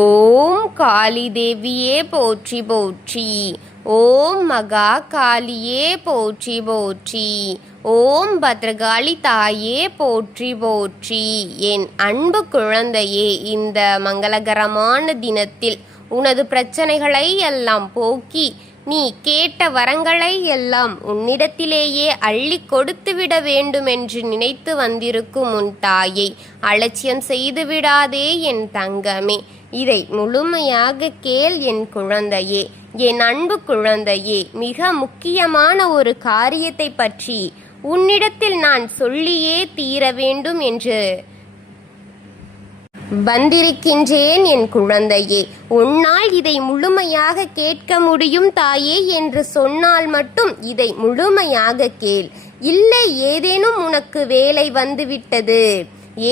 ஓம் காளி தேவியே போற்றி போற்றி. ஓம் மகா காளியே போற்றி போற்றி. ஓம் பத்ரகாளி தாயே போற்றி போற்றி. என் அன்பு குழந்தையே, இந்த மங்களகரமான தினத்தில் உனது பிரச்சனைகளை எல்லாம் போக்கி நீ கேட்ட வரங்களை எல்லாம் உன்னிடத்திலேயே அள்ளி கொடுத்துவிட வேண்டுமென்று நினைத்து வந்திருக்கும் உன் தாயை அலட்சியம் செய்து விடாதே என் தங்கமே. இதை முழுமையாக கேள் என் குழந்தையே, என் அன்பு குழந்தையே. மிக முக்கியமான ஒரு காரியத்தை பற்றி உன்னிடத்தில் நான் சொல்லியே தீர வேண்டும் என்று வந்திருக்கின்றேன் என் குழந்தையே. உன்னால் இதை முழுமையாக கேட்க முடியும் தாயே என்று சொன்னால் மட்டும் இதை முழுமையாக கேள். இல்லை, ஏதேனும் உனக்கு வேலை வந்துவிட்டது,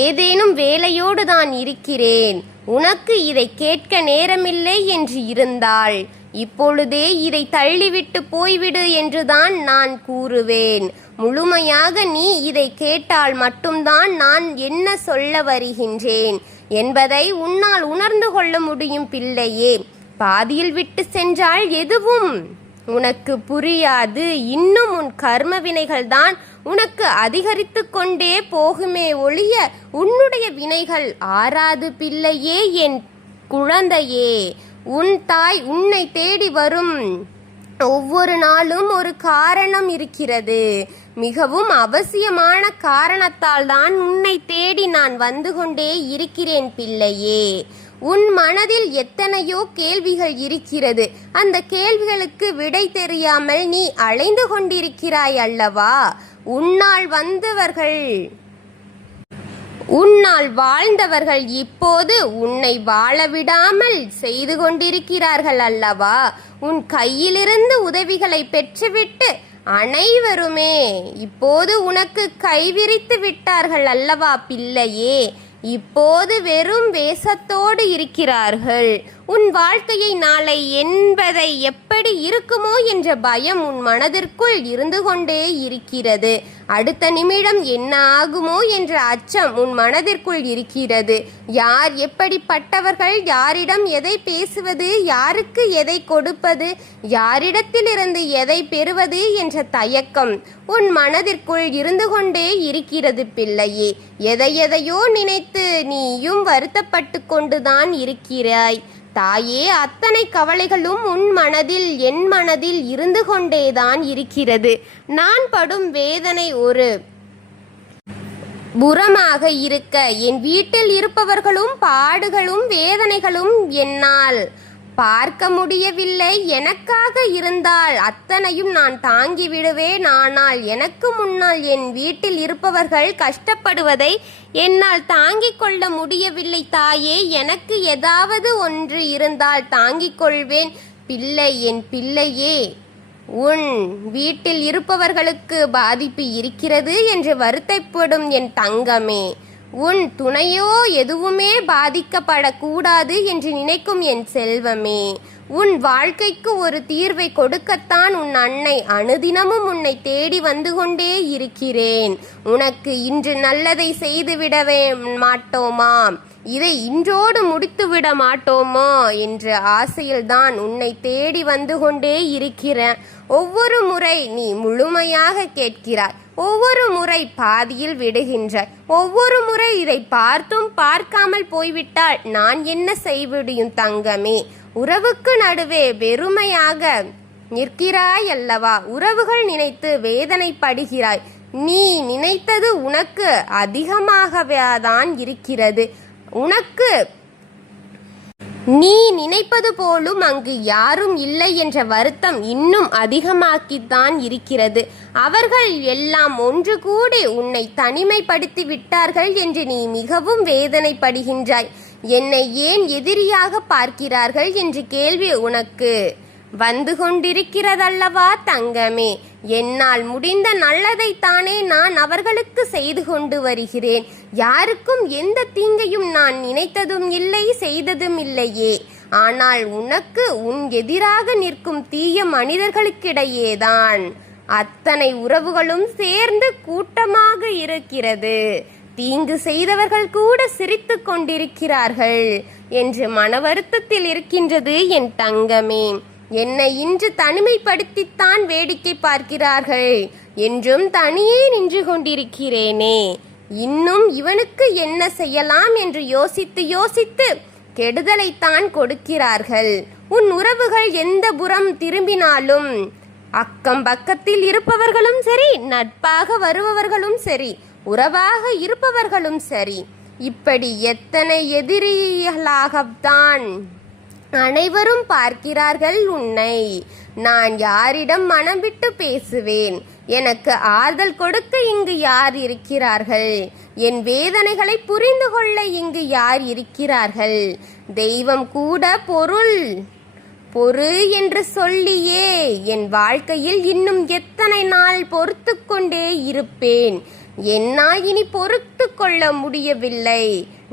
ஏதேனும் வேலையோடு தான் இருக்கிறேன், உனக்கு இதை கேட்க நேரமில்லை என்று இருந்தால் இப்பொழுதே இதை தள்ளிவிட்டு போய்விடு என்றுதான் நான் கூறுவேன். முழுமையாக நீ இதை கேட்டால் மட்டும்தான் நான் என்ன சொல்ல வருகின்றேன் என்பதை உன்னால் உணர்ந்து கொள்ள முடியும் பிள்ளையே. பாதியில் விட்டு சென்றால் எதுவும் உனக்கு புரியாது. இன்னும் உன் கர்ம வினைகள் தான் உனக்கு அதிகரித்து கொண்டே போகுமே ஒழிய உன்னுடைய வினைகள் ஆறாது பிள்ளையே. என் குழந்தையே, உன் தாய் உன்னை தேடி வரும் ஒவ்வொரு நாளும் ஒரு காரணம் இருக்கிறது. மிகவும் அவசியமான காரணத்தால் தான் உன்னை தேடி நான் வந்து கொண்டே இருக்கிறேன் பிள்ளையே. உன் மனதில் எத்தனையோ கேள்விகள் இருக்கிறது. அந்த கேள்விகளுக்கு விடை தெரியாமல் நீ அலைந்து கொண்டிருக்கிறாய் அல்லவா? உன்னால் வாழ்ந்தவர்கள் இப்போது உன்னை வாழ விடாமல் செய்து கொண்டிருக்கிறார்கள் அல்லவா? உன் கையிலிருந்து உதவிகளை பெற்றுவிட்டு அனைவருமே இப்போது உனக்கு கைவிரித்து விட்டார்கள் அல்லவா பிள்ளையே? இப்போது வெறும் வேஷத்தோடு இருக்கிறார்கள். உன் வாழ்க்கையை நாளை என்பதை எப்படி இருக்குமோ என்ற பயம் உன் மனதிற்குள் இருந்து கொண்டே இருக்கிறது. அடுத்த நிமிடம் என்ன ஆகுமோ என்ற அச்சம் உன் மனதிற்குள் இருக்கிறது. யார் எப்படிப்பட்டவர்கள், யாரிடம் எதை பேசுவது, யாருக்கு எதை கொடுப்பது, யாரிடத்திலிருந்து எதை பெறுவது என்ற தயக்கம் உன் மனதிற்குள் இருந்து கொண்டே இருக்கிறது பிள்ளையே. எதையோ நினைத்து நீயும் வருத்தப்பட்டு கொண்டுதான் இருக்கிறாய் தாயே. அத்தனை கவலைகளும் உன் மனதில் என் மனதில் இருந்து கொண்டேதான் இருக்கிறது. நான் படும் வேதனை ஒரு புறமாக இருக்க, என் வீட்டில் இருப்பவர்களும் பாடுகளும் வேதனைகளும் என்னால் பார்க்க முடியவில்லை. எனக்காக இருந்தால் அத்தனையும் நான் தாங்கி விடுவேன். ஆனால் எனக்கு முன்னால் என் வீட்டில் இருப்பவர்கள் கஷ்டப்படுவதை என்னால் தாங்கிக் கொள்ள முடியவில்லை தாயே. எனக்கு ஏதாவது ஒன்று இருந்தால் தாங்கிக் கொள்வேன் பிள்ளை. என் பிள்ளையே, உன் வீட்டில் இருப்பவர்களுக்கு பாதிப்பு இருக்கிறது என்று வருத்தப்படும் என் தங்கமே, உன் துணையோ எதுவுமே பாதிக்கப்படக்கூடாது என்று நினைக்கும் என் செல்வமே, உன் வாழ்க்கைக்கு ஒரு தீர்வை கொடுக்கத்தான் உன் அன்னை அனுதினமும் உன்னை தேடி வந்து கொண்டே இருக்கிறேன். உனக்கு இன்று நல்லதை செய்துவிடவே மாட்டோமா, இதை இன்றோடு முடித்துவிட மாட்டோமா என்ற ஆசையில்தான் உன்னை தேடி வந்து கொண்டே இருக்கிறேன். ஒவ்வொரு முறை நீ முழுமையாக கேட்கிறாய், ஒவ்வொரு முறை பாதியில் விடுகின்றாய், ஒவ்வொரு முறை இதை பார்த்தும் பார்க்காமல் போய்விட்டால் நான் என்ன செய்விடியும் தங்கமே? உறவுக்கு நடுவே வெறுமையாக நிற்கிறாய் அல்லவா? உறவுகள் நினைத்து வேதனைப்படுகிறாய். நீ நினைத்தது உனக்கு அதிகமாகவேதான் இருக்கிறது. உனக்கு நீ நினைப்பது போலும் அங்கு யாரும் இல்லை என்ற வருத்தம் இன்னும் அதிகமாக்கித்தான் இருக்கிறது. அவர்கள் எல்லாம் ஒன்று கூடி உன்னை தனிமைப்படுத்தி விட்டார்கள் என்று நீ மிகவும் வேதனைப்படுகின்றாய். என்னை ஏன் எதிரியாக பார்க்கிறார்கள் என்ற கேள்வி உனக்கு வந்து கொண்டிருக்கிறதல்லவா தங்கமே? என்னால் முடிந்த நல்லதைத்தானே நான் அவர்களுக்கு செய்து கொண்டு வருகிறேன். யாருக்கும் எந்த தீங்கையும் நான் நினைத்ததும் இல்லை, செய்ததும் இல்லையே. ஆனால் உனக்கு உன் எதிராக நிற்கும் தீய மனிதர்களுக்கிடையேதான் அத்தனை உறவுகளும் சேர்ந்து கூட்டமாக இருக்கிறது. தீங்கு செய்தவர்கள் கூட சிரித்து கொண்டிருக்கிறார்கள் என்று மன வருத்தத்தில் இருக்கின்றது என் தங்கமே. என்னை இன்று தனிமைப்படுத்தித்தான் வேடிக்கை பார்க்கிறார்கள், என்றும் தனியே நின்று கொண்டிருக்கிறேனே. இன்னும் இவனுக்கு என்ன செய்யலாம் என்று யோசித்து யோசித்து கெடுதலைத்தான் கொடுக்கிறார்கள். உன் உறவுகள் எந்த புறம் திரும்பினாலும், அக்கம் பக்கத்தில் இருப்பவர்களும் சரி, நட்பாக வருபவர்களும் சரி, உறவாக இருப்பவர்களும் சரி, இப்படி எத்தனை எதிரிகளாகத்தான் அனைவரும் பார்க்கிறார்கள் உன்னை. நான் யாரிடம் மனம் விட்டு பேசுவேன்? எனக்கு ஆறுதல் கொடுக்க இங்கு யார் இருக்கிறார்கள்? என் வேதனைகளை புரிந்து கொள்ள இங்கு யார் இருக்கிறார்கள்? தெய்வம் கூட பொறு என்று சொல்லியே என் வாழ்க்கையில் இன்னும் எத்தனை நாள் பொறுத்து கொண்டே இருப்பேன்? என்னால் இனி பொறுத்து கொள்ள முடியவில்லை.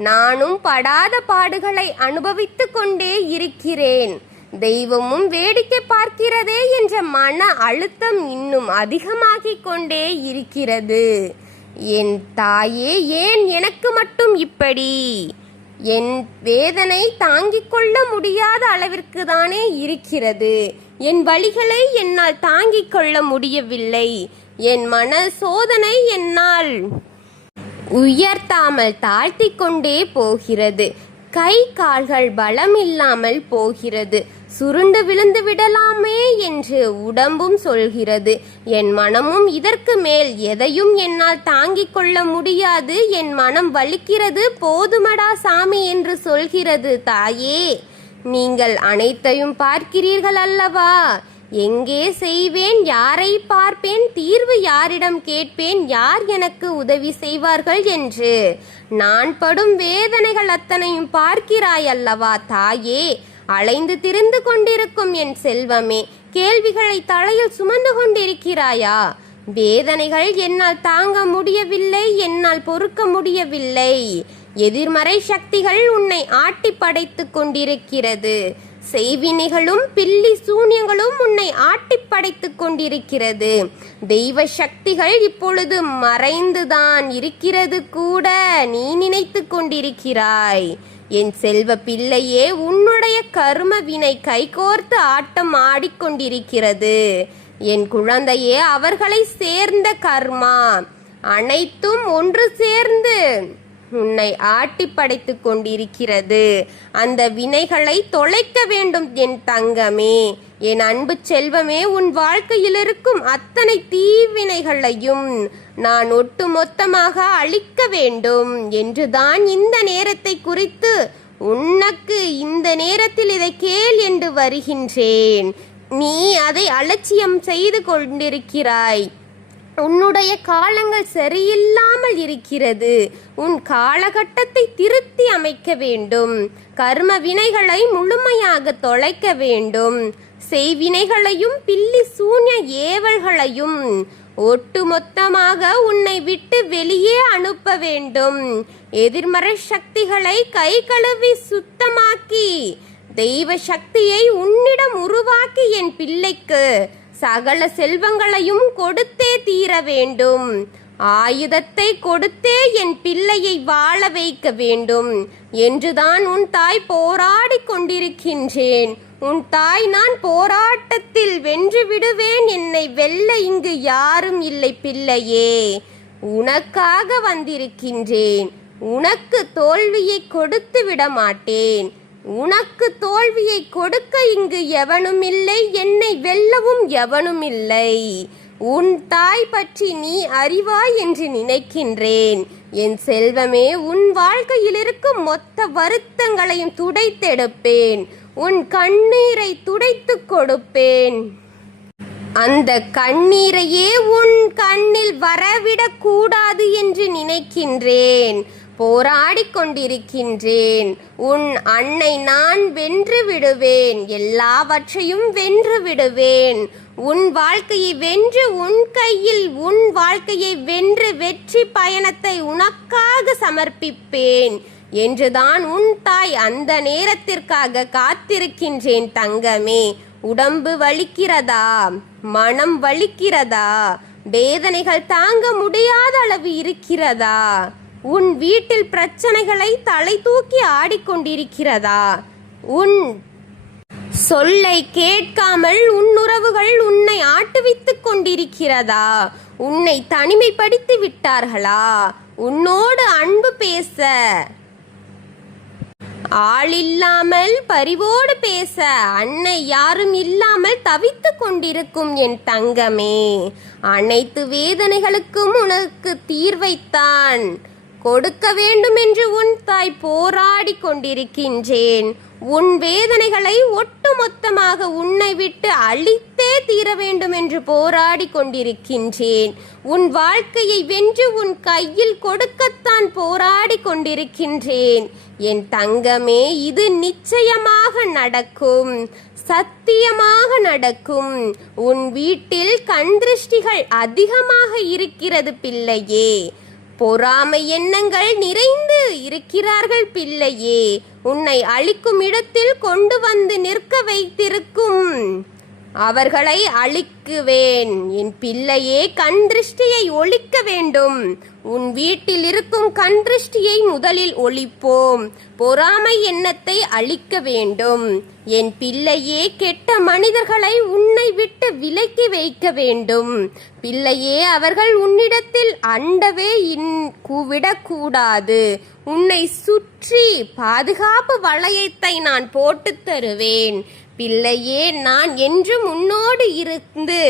நானும் படாத பாடுகளை அனுபவித்து கொண்டே இருக்கிறேன். தெய்வமும் வேடிக்கை பார்க்கிறதே என்ற மன அழுத்தம் இன்னும் அதிகமாகிக் கொண்டே இருக்கிறது. என் தாயே, ஏன் எனக்கு மட்டும் இப்படி? என் வேதனை தாங்கிக் கொள்ள முடியாத அளவிற்கு தானே இருக்கிறது. என் வலிகளை என்னால் தாங்கிக் கொள்ள முடியவில்லை. என் மன சோதனை என்னால் உயர்த்தாமல் தாழ்த்தி கொண்டே போகிறது. கை கால்கள் பலம் இல்லாமல் போகிறது. சுருண்டு விழுந்து விடலாமே என்று உடம்பும் சொல்கிறது. என் மனமும் இதற்கு மேல் எதையும் என்னால் தாங்கிக் கொள்ள முடியாது. என் மனம் வலிக்கிறது, போதுமடா சாமி என்று சொல்கிறது. தாயே, நீங்கள் அனைத்தையும் பார்க்கிறீர்கள் அல்லவா? எங்கே செய்வேன்? யாரை பார்ப்பேன்? தீர்வு யாரிடம் கேட்பேன்? யார் எனக்கு உதவி செய்வார்கள் என்று நான் படும் வேதனைகள் அத்தனையும் பார்க்கிறாய் அல்லவா தாயே? அலைந்து திரிந்து கொண்டிருக்கும் என் செல்வமே, கேள்விகளை தலையில் சுமந்து கொண்டிருக்கிறாயா? வேதனைகள் என்னால் தாங்க முடியவில்லை, என்னால் பொறுக்க முடியவில்லை. எதிர்மறை சக்திகள் உன்னை ஆட்டி படைத்து கொண்டிருக்கிறது. செய்வினைகளும் பில்லி சூன்யங்களும் உன்னை ஆட்டி படைத்து கொண்டிருக்கிறது. தெய்வ சக்திகள் இப்பொழுது மறைந்துதான் இருக்கிறது கூட நீ நினைத்து கொண்டிருக்கிறாய். என் செல்வ பிள்ளையே, உன்னுடைய கர்ம வினை கைகோர்த்து ஆட்டம் ஆடிக்கொண்டிருக்கிறது. என் குழந்தையே, அவர்களை சேர்ந்த கர்மா அனைத்தும் ஒன்று சேர்ந்து உன்னை ஆட்டி படைத்து கொண்டிருக்கிறது. அந்த வினைகளை தொலைக்க வேண்டும் என் தங்கமே, என் அன்பு செல்வமே. உன் வாழ்க்கையில் இருக்கும் அத்தனை தீவினைகளையும் நான் ஒட்டு மொத்தமாக அழிக்க வேண்டும் என்றுதான் இந்த நேரத்தை குறித்து உனக்கு இந்த நேரத்தில் இதை கேள் என்று வருகின்றேன். நீ அதை அலட்சியம் செய்து கொண்டிருக்கிறாய். உன்னுடைய காலங்கள் சரியில்லாமல் இருக்கிறது. உன் காலகட்டத்தை திருத்தி அமைக்க வேண்டும். கர்ம வினைகளை முழுமையாக தொலைக்க வேண்டும். செய்வினைகளையும் பில்லி சூன்ய ஏவல்களையும் ஒட்டுமொத்தமாக உன்னை விட்டு வெளியே அனுப்ப வேண்டும். எதிர்மறை சக்திகளை கை கழுவி சுத்தமாக்கி தெய்வ சக்தியை உன்னிடம் உருவாக்கி என் பிள்ளைக்கு சகல செல்வங்களையும் கொடுத்தே தீர வேண்டும். ஆயுதத்தை கொடுத்தே என் பிள்ளையை வாழ வைக்க வேண்டும் என்றுதான் உன் தாய் போராடி கொண்டிருக்கின்றேன். உன் தாய் நான் போராட்டத்தில் வென்று விடுவேன். என்னை வெல்ல இங்கு யாரும் இல்லை பிள்ளையே. உனக்காக வந்திருக்கின்றேன். உனக்கு தோல்வியை கொடுத்து விட மாட்டேன். உனக்கு தோல்வியை கொடுக்க இங்கு எவனும் இல்லை. என்னை வெல்லவும் எவனும் இல்லை. உன் தாய் பற்றி நீ அறிவாய் என்று நினைக்கின்றேன். என் செல்வமே, உன் வாழ்க்கையில் இருக்கும் மொத்த வருத்தங்களையும் துடைத்தெடுப்பேன். உன் கண்ணீரை துடைத்து கொடுப்பேன். அந்த கண்ணீரையே உன் கண்ணில் வரவிடக் கூடாது என்று நினைக்கின்றேன். போராடி கொண்டிருக்கின்றேன். உன் அன்னை நான் வென்று விடுவேன். எல்லாவற்றையும் வென்று விடுவேன். உன் வாழ்க்கையை வென்று உன் கையில் உன் வாழ்க்கையை வென்று வெற்றி பயணத்தை உனக்காக சமர்ப்பிப்பேன் என்றுதான் உன் தாய் அந்த நேரத்திற்காக காத்திருக்கின்றேன் தங்கமே. உடம்பு வலிக்கிறதா? மனம் வலிக்கிறதா? வேதனைகள் தாங்க முடியாத அளவு இருக்கிறதா? உன் வீட்டில் பிரச்சனைகளை தலை தூக்கி ஆடிக்கொண்டிருக்கிறதா? உன் சொல்லை கேட்காமல் உன் உறவுகள் உன்னை ஆட்டுவித்துக் கொண்டிருக்கிறதா? உன்னை தனிமைப்படுத்தி விட்டார்களா? உன்னோடு அன்பு பேச ஆளில்லாமல் பரிவோடு பேச அன்னை யாரும் இல்லாமல் தவித்துக் கொண்டிருக்கும் என் தங்கமே, அனைத்து வேதனைகளுக்கும் உனக்கு தீர்வைத்தான் கொடுக்க வேண்டும் என்று உன் தாய் போராடி கொண்டிருக்கின்றேன். உன் வேதனைகளை ஒட்டுமொத்தமாக உன்னை விட்டு அழித்தே தீர வேண்டும் என்று போராடி கொண்டிருக்கின்றேன். உன் வாழ்க்கையை வென்று உன் கையில் கொடுக்கத்தான் போராடி கொண்டிருக்கின்றேன். என் தங்கமே, இது நிச்சயமாக நடக்கும், சத்தியமாக நடக்கும். உன் வீட்டில் கண் திருஷ்டிகள் அதிகமாக இருக்கிறது பிள்ளையே. பொறாமை எண்ணங்கள் நிறைந்து இருக்கிறார்கள் பிள்ளையே. உன்னை அழிக்கும் இடத்தில் கொண்டு வந்து நிற்க வைத்திருக்கும் அவர்களை அழிக்குவேன். என் பிள்ளையே, கண் திருஷ்டியை ஒழிக்க வேண்டும். உன் வீட்டில் இருக்கும் கண் திருஷ்டியை முதலில் ஒழிப்போம். பொறாமை எண்ணத்தை அழிக்க வேண்டும். என் பிள்ளையே, கெட்ட மனிதர்களை உன்னை விட்டு விலக்கி வைக்க வேண்டும். பிள்ளையே, அவர்கள் உன்னிடத்தில் அண்டவே விடக்கூடாது. உன்னை சுற்றி பாதுகாப்பு வளையத்தை நான் போட்டுத் தருவேன். பிள்ளையே, நான் என்றும் உன்னோடு இருந்து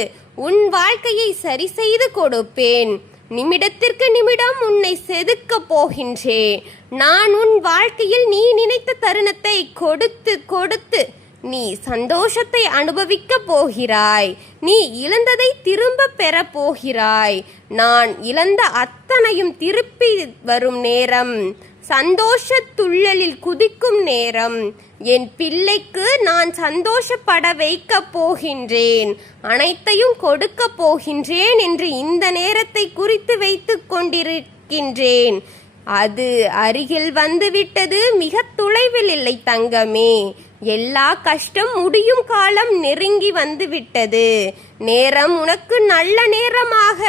உன் வாழ்க்கையை சரி செய்து கொடுப்பேன். நிமிடத்திற்கு நிமிடம் உன்னை செதுக்கப் போகின்றேன். நான் உன் வாழ்க்கையில் நீ நினைத்த தருணத்தை கொடுத்து கொடுத்து நீ சந்தோஷத்தை அனுபவிக்க போகிறாய். நீ இழந்ததை திரும்ப பெற போகிறாய். நான் இழந்த அத்தனையும் திருப்பி வரும் நேரம், சந்தோஷ துள்ளலில் குதிக்கும் நேரம். என் பிள்ளைக்கு நான் சந்தோஷப்பட வைக்க போகின்றேன், அனைத்தையும் கொடுக்க போகின்றேன் என்று இந்த நேரத்தை குறித்து வைத்து கொண்டிருக்கின்றேன். அது அருகில் வந்துவிட்டது, மிக தொலைவில் இல்லை தங்கமே. எல்லா கஷ்டம் முடியும் காலம் நெருங்கி வந்துவிட்டது. நேரம் உனக்கு நல்ல நேரமாக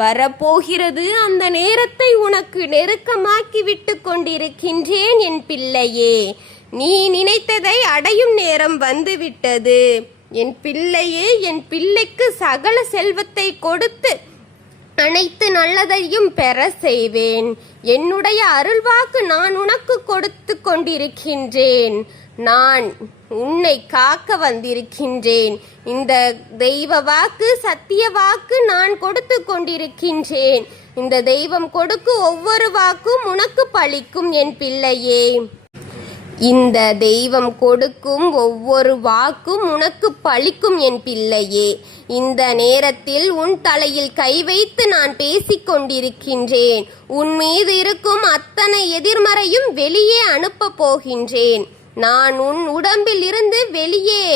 வரப்போகிறது. அந்த நேரத்தை உனக்கு நெருக்கமாக்கி விட்டு கொண்டிருக்கின்றேன் என் பிள்ளையே. நீ நினைத்ததை அடையும் நேரம் வந்துவிட்டது என் பிள்ளையே. என் பிள்ளைக்கு சகல செல்வத்தை கொடுத்து அனைத்து நல்லதையும் பெற செய்வேன். என்னுடைய அருள்வாக்கு நான் உனக்கு கொடுத்து கொண்டிருக்கின்றேன். நான் உன்னை காக்க வந்திருக்கின்றேன். இந்த தெய்வ வாக்கு, சத்திய வாக்கு நான் கொடுத்து கொண்டிருக்கின்றேன். இந்த தெய்வம் கொடுக்கும் ஒவ்வொரு வாக்கும் உனக்கு பலிக்கும் என் பிள்ளையே. இந்த தெய்வம் கொடுக்கும் ஒவ்வொரு வாக்கும் உனக்கு பலிக்கும் என் பிள்ளையே. இந்த நேரத்தில் உன் தலையில் கை வைத்து நான் பேசிக் கொண்டிருக்கின்றேன். உன் மீது இருக்கும் அத்தனை எதிர்மறையும் வெளியே அனுப்ப போகின்றேன். நான் உன் உடம்பில் இருந்து வெளியே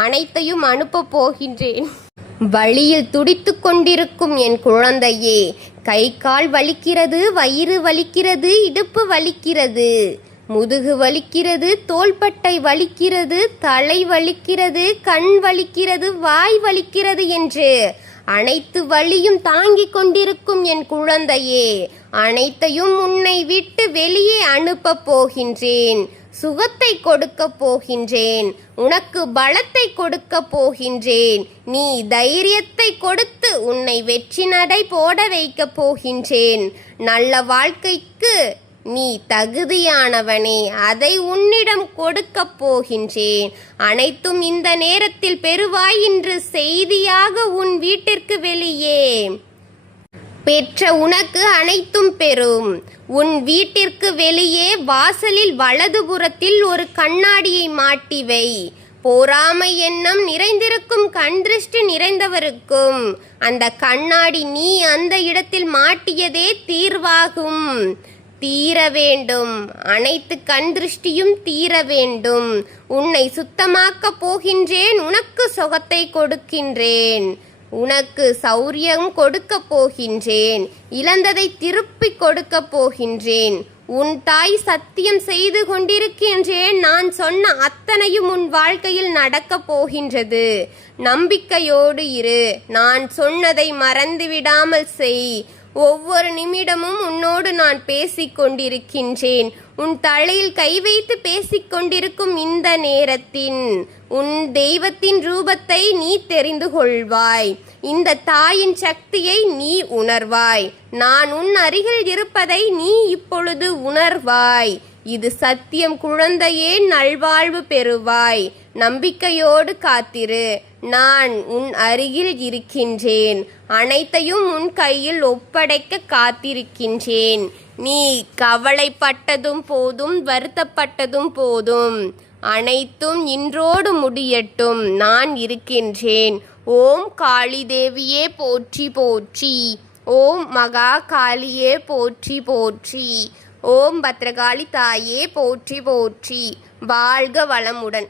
அனைத்தையும் அனுப்ப போகின்றேன். வழியில் துடித்து கொண்டிருக்கும் என் குழந்தையே, கை கால் வலிக்கிறது, வயிறு வலிக்கிறது, இடுப்பு வலிக்கிறது, முதுகு வலிக்கிறது, தோள்பட்டை வலிக்கிறது, தலை வலிக்கிறது, கண் வலிக்கிறது, வாய் வலிக்கிறது என்று அனைத்து வலியும் தாங்கிக் கொண்டிருக்கும் என் குழந்தையே, அனைத்தையும் உன்னை விட்டு வெளியே அனுப்ப போகின்றேன். சுகத்தை கொடுக்க போகின்றேன். உனக்கு பலத்தை கொடுக்க போகின்றேன். நீ தைரியத்தை கொடுத்து உன்னை வெற்றி நடை போட வைக்க போகின்றேன். நல்ல வாழ்க்கைக்கு நீ தகுதியானவனே, அதை உன்னிடம் கொடுக்க போகின்றேன். அனைத்தும் இந்த நேரத்தில் பெறுவாய் என்று செய்தியாக உன் வீட்டிற்கு வெளியே பெற்ற உனக்கு அனைத்தும் பெறும். உன் வீட்டிற்கு வெளியே வாசலில் வலதுபுறத்தில் ஒரு கண்ணாடியை மாட்டி வை. பொறாமை எண்ணம் நிறைந்திருக்கும் கண் திருஷ்டி நிறைந்தவருக்கும் அந்த கண்ணாடி நீ அந்த இடத்தில் மாட்டியதே தீர்வாகும். தீர வேண்டும். அனைத்து கண் திருஷ்டியும் தீர வேண்டும். உன்னை சுத்தமாக்க போகின்றேன். உனக்கு சுகத்தை கொடுக்கின்றேன். உனக்கு சௌரியம் கொடுக்க போகின்றேன். இழந்ததை திருப்பி கொடுக்க போகின்றேன். உன் தாய் சத்தியம் செய்து கொண்டிருக்கின்றேன். நான் சொன்ன அத்தனையும் உன் வாழ்க்கையில் நடக்கப் போகின்றது. நம்பிக்கையோடு இரு. நான் சொன்னதை மறந்து விடாமல் செய். ஒவ்வொரு நிமிடமும் உன்னோடு நான் பேசிக் கொண்டிருக்கின்றேன். உன் தலையில் கை வைத்து பேசிக் கொண்டிருக்கும் இந்த நேரத்தின் உன் தெய்வத்தின் ரூபத்தை நீ தெரிந்து கொள்வாய். இந்த தாயின் சக்தியை நீ உணர்வாய். நான் உன் அருகில் இருப்பதை நீ இப்பொழுது உணர்வாய். இது சத்தியம் குழந்தையே, நல்வாழ்வு பெறுவாய். நம்பிக்கையோடு காத்திரு. நான் உன் அருகில் இருக்கின்றேன். அனைத்தையும் உன் கையில் ஒப்படைக்க காத்திருக்கின்றேன். நீ கவலைப்பட்டதும் போதும், வருத்தப்பட்டதும் போதும். அனைத்தும் இன்றோடு முடியட்டும். நான் இருக்கின்றேன். ஓம் காளி தேவியே போற்றி போற்றி. ஓம் மகா காளியே போற்றி போற்றி. ஓம் பத்ரகாளி தாயே போற்றி போற்றி. வாழ்க வளமுடன்.